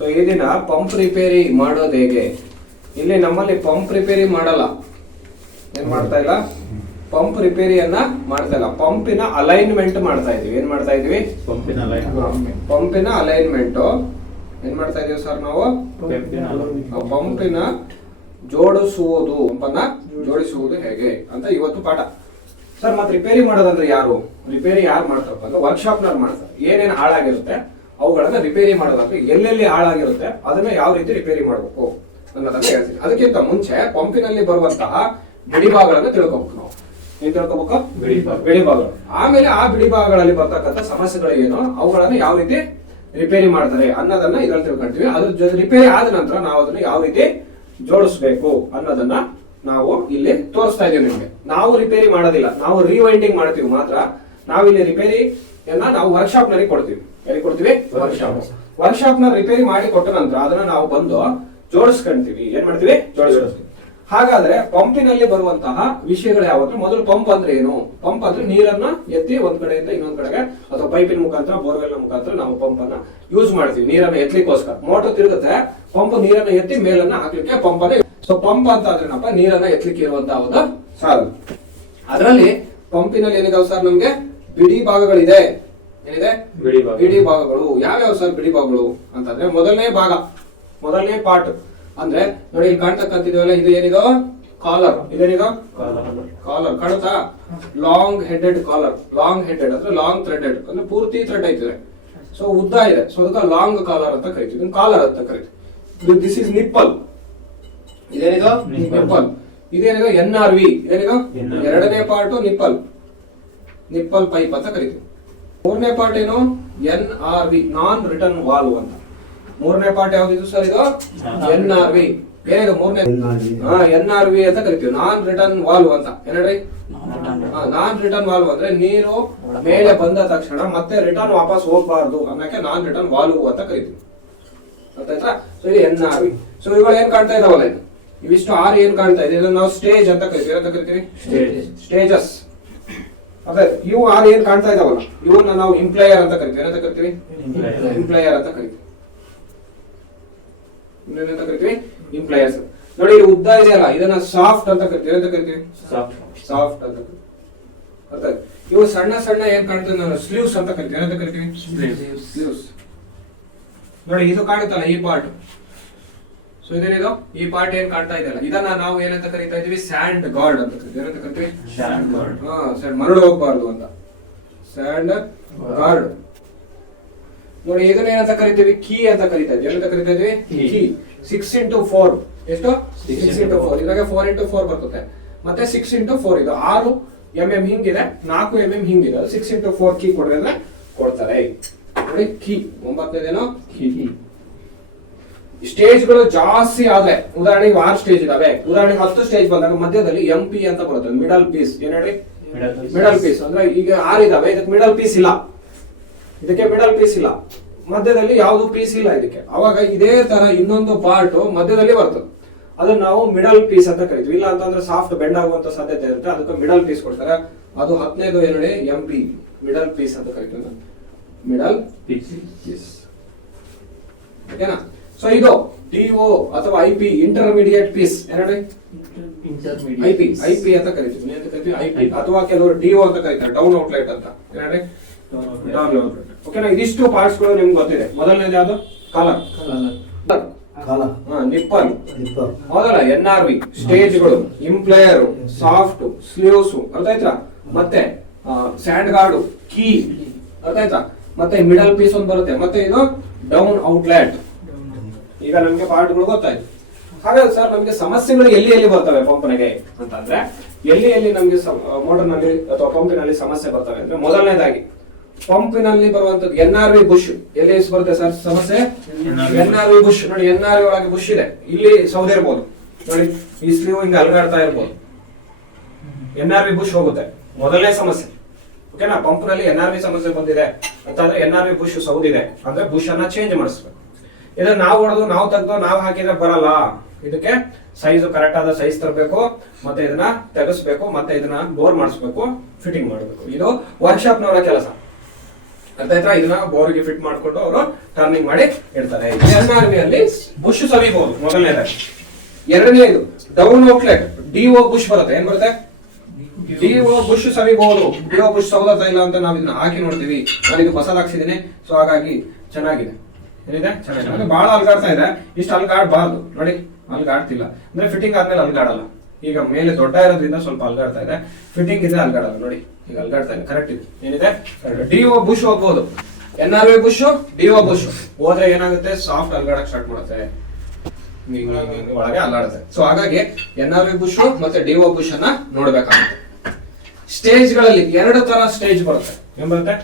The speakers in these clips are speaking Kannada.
ಸೊ ಈ ದಿನ ಪಂಪ್ ರಿಪೇರಿ ಮಾಡೋದು ಹೇಗೆ. ಇಲ್ಲಿ ನಮ್ಮಲ್ಲಿ ಪಂಪ್ ರಿಪೇರಿ ಮಾಡಲ್ಲ, ಏನ್ ಮಾಡ್ತಾ ಇಲ್ಲ, ಪಂಪ್ ರಿಪೇರಿಯನ್ನ ಮಾಡ್ತಾ ಇಲ್ಲ, ಪಂಪಿನ ಅಲೈನ್ಮೆಂಟ್ ಮಾಡ್ತಾ ಇದೀವಿ. ಏನ್ ಮಾಡ್ತಾ ಇದೀವಿ? ಪಂಪಿನ ಅಲೈನ್ಮೆಂಟ್ ಏನ್ ಮಾಡ್ತಾ ಇದೀವಿ ಸರ್ ನಾವು? ಪಂಪಿನ ಜೋಡಿಸುವುದು, ಪಂಪನ್ನ ಜೋಡಿಸುವುದು ಹೇಗೆ ಅಂತ ಇವತ್ತು ಪಾಠ ಸರ್. ಮತ್ತೆ ರಿಪೇರಿ ಮಾಡೋದಂದ್ರೆ ಯಾರು? ರಿಪೇರಿ ಯಾರು ಮಾಡ್ತಾರಪ್ಪ ಅಂದ್ರೆ ವರ್ಕ್ಶಾಪ್ ನವ್ರು ಮಾಡ್ತಾರೆ. ಏನೇನು ಹಾಳಾಗಿರುತ್ತೆ ಅವುಗಳನ್ನ ರಿಪೇರಿ ಮಾಡೋದಂದ್ರೆ ಎಲ್ಲೆಲ್ಲಿ ಹಾಳಾಗಿರುತ್ತೆ ಅದನ್ನ ಯಾವ ರೀತಿ ರಿಪೇರಿ ಮಾಡಬೇಕು ಅನ್ನೋದನ್ನ ಹೇಳ್ತೀನಿ. ಅದಕ್ಕಿಂತ ಮುಂಚೆ ಪಂಪಿನಲ್ಲಿ ಬರುವಂತಹ ಬಿಡಿಭಾಗಗಳನ್ನ ತಿಳ್ಕೊಬೇಕು ನಾವು. ಏನ್ ತಿಳ್ಕೊಬೇಕು? ಬಿಡಿಭಾಗಗಳು. ಆಮೇಲೆ ಆ ಬಿಡಿಭಾಗಗಳಲ್ಲಿ ಬರ್ತಕ್ಕಂಥ ಸಮಸ್ಯೆಗಳು ಏನು, ಅವುಗಳನ್ನ ಯಾವ ರೀತಿ ರಿಪೇರಿ ಮಾಡ್ತಾರೆ ಅನ್ನೋದನ್ನ ಇದ್ರಲ್ಲಿ ತಿಳ್ಕೊಂತೀವಿ. ಅದ್ರ ಜೊತೆ ರಿಪೇರಿ ಆದ ನಂತರ ನಾವು ಅದನ್ನ ಯಾವ ರೀತಿ ಜೋಡಿಸ್ಬೇಕು ಅನ್ನೋದನ್ನ ನಾವು ಇಲ್ಲಿ ತೋರಿಸ್ತಾ ಇದೀವಿ ನಿಮ್ಗೆ. ನಾವು ರಿಪೇರಿ ಮಾಡೋದಿಲ್ಲ, ನಾವು ರಿವೈಂಡಿಂಗ್ ಮಾಡ್ತೀವಿ ಮಾತ್ರ. ನಾವಿಲ್ಲಿ ರಿಪೇರಿಯನ್ನ ನಾವು ವರ್ಕ್ಶಾಪ್ ನಲ್ಲಿ ಕೊಡ್ತೀವಿ. ಎಲ್ಲಿ ಕೊಡ್ತೀವಿ? ವರ್ಕ್ಶಾಪ್ ನ ರಿಪೇರಿ ಮಾಡಿ ಕೊಟ್ಟ ನಂತರ ಅದನ್ನ ನಾವು ಬಂದು ಜೋಡಿಸ್ಕೊಂತೀವಿ. ಏನ್ ಮಾಡ್ತೀವಿ? ಜೋಡಿಸ್ಕೊಳ್ತೀವಿ. ಹಾಗಾದ್ರೆ ಪಂಪಿನಲ್ಲಿ ಬರುವಂತಹ ವಿಷಯಗಳು ಯಾವಂದ್ರೆ, ಮೊದಲು ಪಂಪ್ ಅಂದ್ರೆ ಏನು? ಪಂಪ್ ಅಂದ್ರೆ ನೀರನ್ನ ಎತ್ತಿ ಒಂದ್ ಕಡೆಯಿಂದ ಇನ್ನೊಂದ್ ಕಡೆಗೆ ಅಥವಾ ಪೈಪಿನ ಮುಖಾಂತರ, ಬೋರ್ವೆಲ್ ಮುಖಾಂತರ ನಾವು ಪಂಪ್ ಅನ್ನ ಯೂಸ್ ಮಾಡ್ತೀವಿ ನೀರನ್ನ ಎತ್ತಲಿಕ್ಕೋಸ್ಕರ. ಮೋಟರ್ ತಿರುಗುತ್ತೆ, ಪಂಪ್ ನೀರನ್ನ ಎತ್ತಿ ಮೇಲನ್ನ ಹಾಕ್ಲಿಕ್ಕೆ ಪಂಪ್ ಅನ್ನ. ಸೊ ಪಂಪ್ ಅಂತ ಆದ್ರೇನಪ್ಪ, ನೀರನ್ನ ಎತ್ತಲಿಕ್ಕೆ ಇರುವಂತಹ ಒಂದು ಸಾಧನ. ಅದರಲ್ಲಿ ಪಂಪಿನಲ್ಲಿ ಏನಿದಾವೆ ಸರ್? ನಮ್ಗೆ ಬಿಡಿ ಭಾಗಗಳಿದೆ. ಏನಿದೆ? ಬಿಡಿ ಭಾಗಗಳು. ಯಾವ್ಯಾವ ಸರ್ ಬಿಡಿ ಭಾಗಗಳು ಅಂತಂದ್ರೆ, ಮೊದಲನೇ ಭಾಗ, ಮೊದಲನೇ ಪಾರ್ಟ್ ಅಂದ್ರೆ ನೋಡಿ ಇಲ್ಲಿ ಕಾಣ್ತಕ್ಕಂತಿದೆಯಲ್ಲ, ಇದು ಏನಿದೋ ಕಾಲರ್. ಇದೇನಿದೋ ಕಾಲರ್ ಕಾಣುತ್ತಾ? Long headed collar. Long headed ಅಂದ್ರೆ ಲಾಂಗ್ ಥ್ರೆಡೆಡ್ ಅಂದ್ರೆ ಪೂರ್ತಿ ಥ್ರೆಡ್ ಐತಿದೆ. ಸೊ ಉದ್ದ ಇದೆ, ಸೊ ಅದಕ್ಕೆ ಲಾಂಗ್ ಕಾಲರ್ ಅಂತ ಕರಿತೀವಿ, ಕಾಲರ್ ಅಂತ ಕರಿತೀವಿ. This is nipple. ಇದೇನಿದೋ ನಿಪ್ಪಲ್. ಇದೇನಿದೋ NRV. ಇದೇನಿದೋ ಎರಡನೇ ಪಾರ್ಟ್ ನಿಪ್ಪಲ್, ನಿಪ್ಪಲ್ ಪೈಪ್ ಅಂತ ಕರಿತೀವಿ. ಮೂರನೇ ಪಾರ್ಟ್ ಏನು? NRV, ನಾನ್ ರಿಟರ್ನ್ ವಾಲ್ವ್ ಅಂತ. ಮೂರನೇ ಪಾರ್ಟ್ ಯಾವ್ದಿದು ಸರ್? ಇದು NRV. ಏನಿದು ಮೂರನೇ? NRV ಅಂತ ಕರಿತೀವಿ, ನಾನ್ ರಿಟರ್ನ್ ವಾಲ್ವ್ ಅಂತ. ಏನ್ರಿ? ನಾನ್ ರಿಟರ್ನ್ ವಾಲ್ವ್ ಅಂದ್ರೆ ನೀರು ಮೇಲೆ ಬಂದ ತಕ್ಷಣ ಮತ್ತೆ ರಿಟರ್ನ್ ವಾಪಸ್ ಹೋಗ್ಬಾರ್ದು ಅನ್ನಕ್ಕೆ ನಾನ್ ರಿಟರ್ನ್ ವಾಲ್ವ್ ಅಂತ ಕರಿತೀವಿ. ಗೊತ್ತಾಯ್ತಾ? ಸೊ ಇದು NRV. ಸೊ ಇವುಗಳು ಏನ್ ಕಾಣ್ತಾ ಇದಾವಲ್ಲ, ಇವಿಷ್ಟು ಆರು ಏನ್ ಕಾಣ್ತಾ ಇದೆ, ಇದನ್ನ ನಾವು ಸ್ಟೇಜ್ ಅಂತ ಕರಿತೀವಿ. ಅಂತ ಕರಿತೀವಿ ಸ್ಟೇಜಸ್. ಅದೇ ಇವು ಆರು ಏನ್ ಕಾಣ್ತಾ ಇದಾವಲ್ಲ, ಇವನ್ನ ನಾವು ಇಂಪ್ಲಾಯರ್ ಅಂತ ಕರಿತೀವಿ. ಏನಂತ ಕರಿತೀವಿ? ಇಂಪ್ಲಾಯರ್ ಅಂತ ಕರಿತೀವಿ. ಏನಂತ ಕರಿತೀವಿ? ಇಂಪ್ಲಾಯರ್ಸ್. ನೋಡಿ ಇದು ಉದ್ದ ಇದೆಯಲ್ಲ, ಇದನ್ನ ಸಾಫ್ಟ್ ಅಂತ ಕರಿತೀವಿ. ಏನಂತ ಕರಿತೀವಿ? ಸಾಫ್ಟ್ ಅಂತ ಕರಿತೀವಿ. ಅರ್ಥ? ಇವು ಸಣ್ಣ ಸಣ್ಣ ಏನ್ ಕಾಣ್ತದೆ ನಾವು ಸ್ಲೀವ್ಸ್ ಅಂತ ಕರಿತೀವಿ. ಏನಂತ ಕರಿತೀವಿ? ಸ್ಲೀವ್ಸ್. ನೋಡಿ ಇದು ಕಾಣುತ್ತಲ್ಲ ಈ ಪಾರ್ಟ್. ಸೊ ಇದೇನಿದು? ಈ ಪಾರ್ಟ್ ಏನ್ ಕಾಣ್ತಾ ಇದೆಯಲ್ಲ, ಇದನ್ನ ನಾವು ಏನಂತ ಕರಿತಾ ಇದೀವಿ? ಸ್ಯಾಂಡ್ ಗಾರ್ಡ್ ಅಂತ ಕರಿತೀವಿ. ಏನಂತ ಕರಿತೀವಿ? And guard. ಸ್ಯಾಂಡ್ ಮರಳು ಹೋಗ್ಬಾರ್ದು ಅಂತ ಸ್ಯಾಂಡ್ ಗಾರ್ಡ್. ನೋಡಿ ಇದನ್ನ ಏನಂತ ಕರಿತೀವಿ? ಕೀ ಅಂತ ಕರಿತಾ ಇದೀವಿ. ಏನಂತ ಕರಿತಾ ಇದೀವಿ? ಕೀ. 6x4. ಎಷ್ಟು? 6x4. ಇದ್ರಾಗ 4x4 ಬರ್ತದೆ, ಮತ್ತೆ 6x4. ಇದು 6 mm ಹಿಂಗಿದೆ, 4 mm ಹಿಂಗಿದೆ. 6x4 ಕೀ ಕೊಡ್ರಿ ಅಂದ್ರೆ ಕೊಡ್ತಾರೆ. ನೋಡಿ ಕೀ. 9ನೇದೇನೋ ಕೀ. ಸ್ಟೇಜ್ಗಳು ಜಾಸ್ತಿ ಆದ್ರೆ, ಉದಾಹರಣೆಗೆ 6 ಸ್ಟೇಜ್ ಇದಾವೆ, ಉದಾಹರಣೆಗೆ 10 ಸ್ಟೇಜ್ ಬಂದಾಗ ಮಧ್ಯದಲ್ಲಿ MP ಅಂತ ಬರುತ್ತೆ, ಮಿಡಲ್ ಪೀಸ್. ಏನ್ ಹೇಳಿ? ಮಿಡಲ್ ಪೀಸ್ ಅಂದ್ರೆ ಈಗ 6 ಇದಾವೆ, ಇದಕ್ಕೆ ಮಿಡಲ್ ಪೀಸ್ ಇಲ್ಲ, ಇದಕ್ಕೆ ಮಿಡಲ್ ಪೀಸ್ ಇಲ್ಲ, ಮಧ್ಯದಲ್ಲಿ ಯಾವ್ದು ಪೀಸ್ ಇಲ್ಲ ಇದಕ್ಕೆ. ಅವಾಗ ಇದೇ ತರ ಇನ್ನೊಂದು ಪಾರ್ಟ್ ಮಧ್ಯದಲ್ಲಿ ಬರ್ತದೆ, ಅದನ್ನ ನಾವು ಮಿಡಲ್ ಪೀಸ್ ಅಂತ ಕರಿತೀವಿ. ಇಲ್ಲ ಅಂತಂದ್ರೆ ಸಾಫ್ಟ್ ಬೆಂಡ್ ಆಗುವಂತ ಸಾಧ್ಯತೆ ಇರುತ್ತೆ, ಅದಕ್ಕೆ ಮಿಡಲ್ ಪೀಸ್ ಕೊಡ್ತಾರೆ. ಅದು 10ನೇದು ಏನೇಳಿ? MP, ಮಿಡಲ್ ಪೀಸ್ ಅಂತ ಕರಿತೀವಿ. Middle piece. ಓಕೆನಾ? ಸೊ ಇದು DO ಅಥವಾ IP, ಇಂಟರ್ಮೀಡಿಯೇಟ್ ಪೀಸ್. ಏನೇಳಿ? IP ಅಂತ ಕರಿತೀವಿ. ಅಂತ ಕರಿತೀವಿ IP. ಅಥವಾ ಕೆಲವರು DO ಅಂತ ಕರೀತಾರೆ, ಡೌನ್ ಔಟ್ಲೆಟ್ ಅಂತ. ಏನೇಳಿ? ಓಕೆನಾ? ಇದಿಷ್ಟು ಪಾರ್ಟ್ಸ್ ಗಳು ನಿಮ್ಗೆ ಗೊತ್ತಿದೆ. ಮೊದಲನೇದು ಯಾವುದು? ಕಾಲರ್. ನಿಪ್ಪಲ್. ಮೊದಲ NRV ಸ್ಟೇಜ್ಗಳು, ಇಂಪ್ಲಾಯರ್, ಸಾಫ್ಟ್, ಸ್ಲೀವ್ಸ್. ಅರ್ಥ ಆಯ್ತಾ? ಮತ್ತೆ ಸ್ಯಾಂಡ್ ಗಾರ್ಡ್, ಕೀ. ಅರ್ಥ ಆಯ್ತಾ? ಮತ್ತೆ ಮಿಡಲ್ ಪೀಸ್ ಒಂದು ಬರುತ್ತೆ, ಮತ್ತೆ ಇದು ಡೌನ್ ಔಟ್ಲೆಟ್. ಈಗ ನಮ್ಗೆ ಪಾರ್ಟ್ಗಳು ಗೊತ್ತಾಯ್ತು. ಹಾಗಾದ್ರೆ ಸರ್ ನಮ್ಗೆ ಸಮಸ್ಯೆಗಳು ಎಲ್ಲಿ ಎಲ್ಲಿ ಬರ್ತವೆ ಪಂಪ್ನಿಗೆ ಅಂತಂದ್ರೆ, ಎಲ್ಲಿ ನಮ್ಗೆ ಮೋಟರ್ ನಲ್ಲಿ ಅಥವಾ ಪಂಪಿನಲ್ಲಿ ಸಮಸ್ಯೆ ಬರ್ತವೆ ಅಂದ್ರೆ, ಮೊದಲನೇದಾಗಿ ಪಂಪಿನಲ್ಲಿ ಬರುವಂತದ್ದು NRV ಬುಷ್. ಎಲ್ಲಿ ಬರುತ್ತೆ ಸರ್ ಸಮಸ್ಯೆ? NRV bush. ನೋಡಿ NRV ಒಳಗೆ ಬುಷ್ ಇದೆ, ಇಲ್ಲಿ ಸೌದೆ ಇರ್ಬೋದು. ನೋಡಿ ಈ ಸ್ಲೀವ್ ಹಿಂಗೆ ಅಲುಗಾಡ್ತಾ ಇರ್ಬೋದು, NRV ಬುಷ್ ಹೋಗುತ್ತೆ. ಮೊದಲನೇ ಸಮಸ್ಯೆ. ಓಕೆನಾ? ಪಂಪ್ ನಲ್ಲಿ NRV ಸಮಸ್ಯೆ ಬಂದಿದೆ ಅಂತಂದ್ರೆ NRV ಬುಷ್ ಸೌದಿದೆ ಅಂದ್ರೆ ಬುಷ್ ಅನ್ನ ಚೇಂಜ್ ಮಾಡಿಸ್ಬೇಕು. ಇದನ್ನ ನಾವು ಹೊಡೆದು ನಾವು ತೆಗೆದು ನಾವು ಹಾಕಿದ್ರೆ ಬರಲ್ಲ. ಇದಕ್ಕೆ ಸೈಜ್ ಕರೆಕ್ಟ್ ಆದ ಸೈಜ್ ತರಬೇಕು, ಮತ್ತೆ ಇದನ್ನ ತೆಗೆಸ್ಬೇಕು, ಮತ್ತೆ ಇದನ್ನ ಬೋರ್ ಮಾಡಿಸ್ಬೇಕು, ಫಿಟ್ಟಿಂಗ್ ಮಾಡಬೇಕು. ಇದು ವರ್ಕ್ಶಾಪ್ ನವರ ಕೆಲಸ. ಅರ್ಥ ಆಯ್ತಾ? ಇದನ್ನ ಬೋರ್ಗೆ ಫಿಟ್ ಮಾಡ್ಕೊಂಡು ಅವರು ಟರ್ನಿಂಗ್ ಮಾಡಿ ಇಡ್ತಾರೆ. NRV ಅಲ್ಲಿ ಬುಷ್ ಸವಿಬಹುದು ಮೊದಲನೇದಾಗಿ. ಎರಡನೇದು ಡೌನ್ ಔಟ್ಲೆಟ್ DO ಬುಷ್ ಬರುತ್ತೆ. ಏನ್ ಬರುತ್ತೆ? DO ಬುಷ್ ಸವಿಬಹುದು. DO ಬುಷ್ ಸೌದತ್ತ ಇಲ್ಲ ಅಂತ ನಾವು ಇದನ್ನ ಹಾಕಿ ನೋಡ್ತೀವಿ. ನಾನು ಇದು ಹೊಸದ್ ಹಾಕ್ಸಿದೀನಿ, ಸೊ ಹಾಗಾಗಿ ಚೆನ್ನಾಗಿದೆ. ಏನಿದೆ? ಚೆನ್ನಾಗಿದೆ. ಬಹಳ ಅಲ್ಗಾಡ್ತಾ ಇದೆ. ಇಷ್ಟು ಅಲ್ಗಾಡ್ಬಾರ್ದು ನೋಡಿ, ಅಲ್ಗಾಡ್ತಿಲ್ಲ ಅಂದ್ರೆ ಫಿಟ್ಟಿಂಗ್ ಆದ್ಮೇಲೆ ಅಲ್ಗಾಡಲ್ಲ. ಈಗ ಮೇಲೆ ದೊಡ್ಡ ಇರೋದ್ರಿಂದ ಸ್ವಲ್ಪ ಅಲ್ಗಾಡ್ತಾ ಇದೆ, ಫಿಟ್ಟಿಂಗ್ ಇದೆ ಅಲ್ಗಾಡಲ್ಲ ನೋಡಿ. ಈಗ ಅಲ್ಗಾಡ್ತಾ ಇದೆ, ಕರೆಕ್ಟ್ ಇದೆ. ಏನಿದೆ? DO ಬುಷ್ ಹೋಗ್ಬೋದು. NRV ಬುಷ್ DO ಬುಷ್ ಹೋದ್ರೆ ಏನಾಗುತ್ತೆ? ಸಾಫ್ಟ್ ಅಲ್ಗಾಡಕ್ ಸ್ಟಾರ್ಟ್ ಮಾಡುತ್ತೆ, ಒಳಗೆ ಅಲ್ಲಾಡುತ್ತೆ. ಸೊ ಹಾಗಾಗಿ NRV ಬುಷ್ ಮತ್ತೆ DO ಬುಷ್ ಅನ್ನ ನೋಡ್ಬೇಕಾಗುತ್ತೆ. ಸ್ಟೇಜ್ ಗಳಲ್ಲಿ ಎರಡು ತರ ಸ್ಟೇಜ್ ಬರುತ್ತೆ. ಏನ್ ಬರುತ್ತೆ?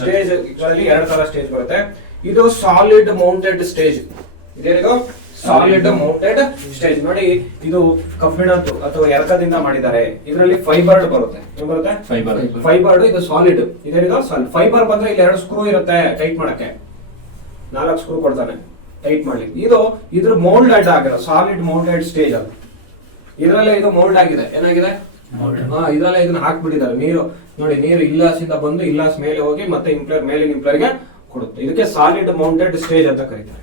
ಸ್ಟೇಜ್ ಗಳಲ್ಲಿ ಎರಡು ತರ ಸ್ಟೇಜ್ ಬರುತ್ತೆ. ಇದು ಸಾಲಿಡ್ ಮೌಂಟೆಡ್ ಸ್ಟೇಜ್. ಇದೇನಿದು? Solid mounted stage. ನೋಡಿ, ಇದು ಕಬ್ಬಿಣದ್ದು ಅಥವಾ ಎರಕದಿಂದ ಮಾಡಿದ್ದಾರೆ. ಇದರಲ್ಲಿ ಫೈಬರ್ಡ್ ಬರುತ್ತೆ. ಏನ್ ಬರುತ್ತೆ? ಫೈಬರ್ಡ್. ಇದು ಸಾಲಿಡ್. ಇದೇನಿದು? ಸಾಲಿಡ್. ಫೈಬರ್ ಬಂದ್ರೆ ಇಲ್ಲಿ 2 ಸ್ಕ್ರೂ ಇರುತ್ತೆ ಟೈಟ್ ಮಾಡಕ್ಕೆ, 4 ಸ್ಕ್ರೂ ಕೊಡ್ತಾನೆ ಟೈಟ್ ಮಾಡ್ಲಿಕ್ಕೆ. ಇದು ಇದ್ರ ಮೌಲ್ಡೆಡ್ ಆಗಿರೋ ಸಾಲಿಡ್ ಮೌಂಟೆಡ್ ಸ್ಟೇಜ್ ಅದು. ಇದರಲ್ಲೇ ಇದು ಮೌಲ್ಡ್ ಆಗಿದೆ. ಏನಾಗಿದೆ? ಇದ್ರಲ್ಲೇ ಇದನ್ನ ಹಾಕ್ಬಿಟ್ಟಿದ್ದಾರೆ. ನೀರು ನೋಡಿ, ನೀರು ಇಲ್ಲಾಸಿಂದ ಬಂದು ಇಲ್ಲಾಸ್ ಮೇಲೆ ಹೋಗಿ ಮತ್ತೆ ಇಂಪ್ಲೇರ್ ಮೇಲಿನ ಇಂಪ್ಲೇರ್ಗೆ ಕೊಡುತ್ತೆ. ಇದಕ್ಕೆ ಸಾಲಿಡ್ ಮೌಂಟೆಡ್ ಸ್ಟೇಜ್ ಅಂತ ಕರೀತಾರೆ.